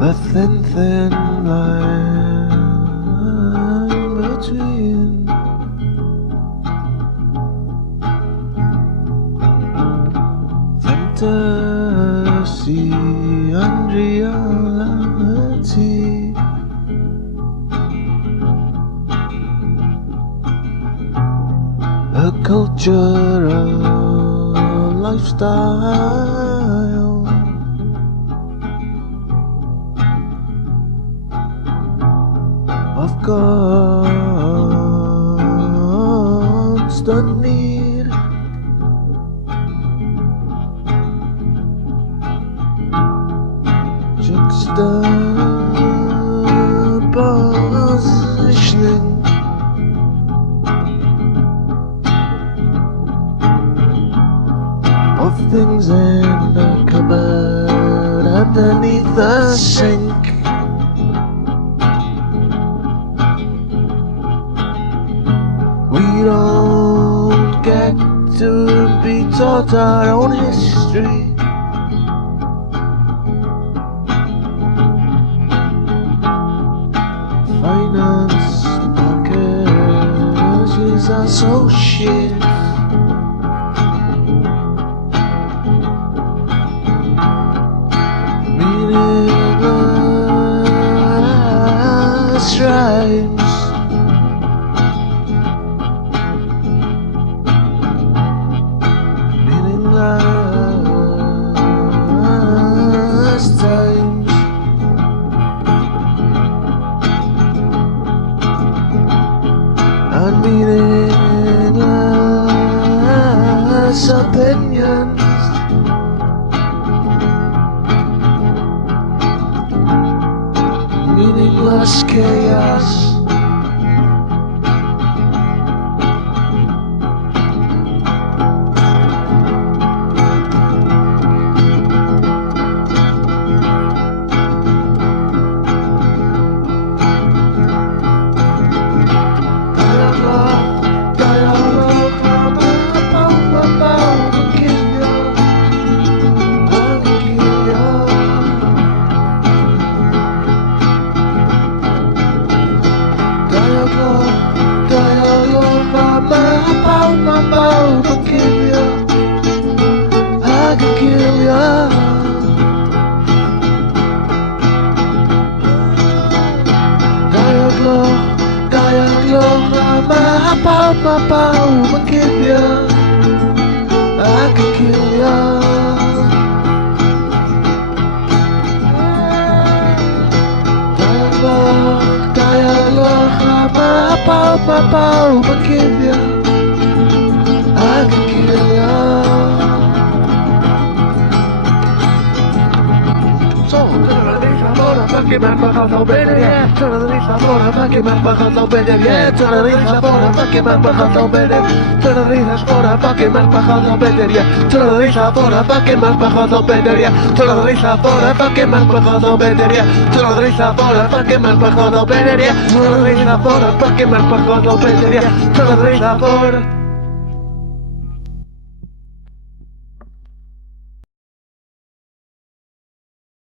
the thin, thin line between fantasy and reality. A cultural lifestyle, of constant need. Juxtapositioning of things in a cupboard underneath the sink. We don't get to be taught our own history. Finance packages are so shit. Meaningless rhymes, meaningless times, and meaningless opinions. Meaningless chaos. I can kill ya. Dialogue, my pow, ma kill ya. I can kill ya. Dialogue, my pow, ma kill ya. I can kill ya. Fucking man, fuck out, no better yet. Turn the leaf up for a fucking man, fuck out, no better yet. Turn the leaf up for a fucking man, fuck out, no better. Turn the leaf up for a fucking man, fuck out, no better yet. Turn the leaf up for a fucking man, fuck out, no better yet. Turn the leaf up for a fucking man, fuck out, no better yet. Turn the leaf up for a fucking man, fuck out, no better yet. Turn the leaf up for a fucking man, fuck out, no better yet. Turn the leaf up for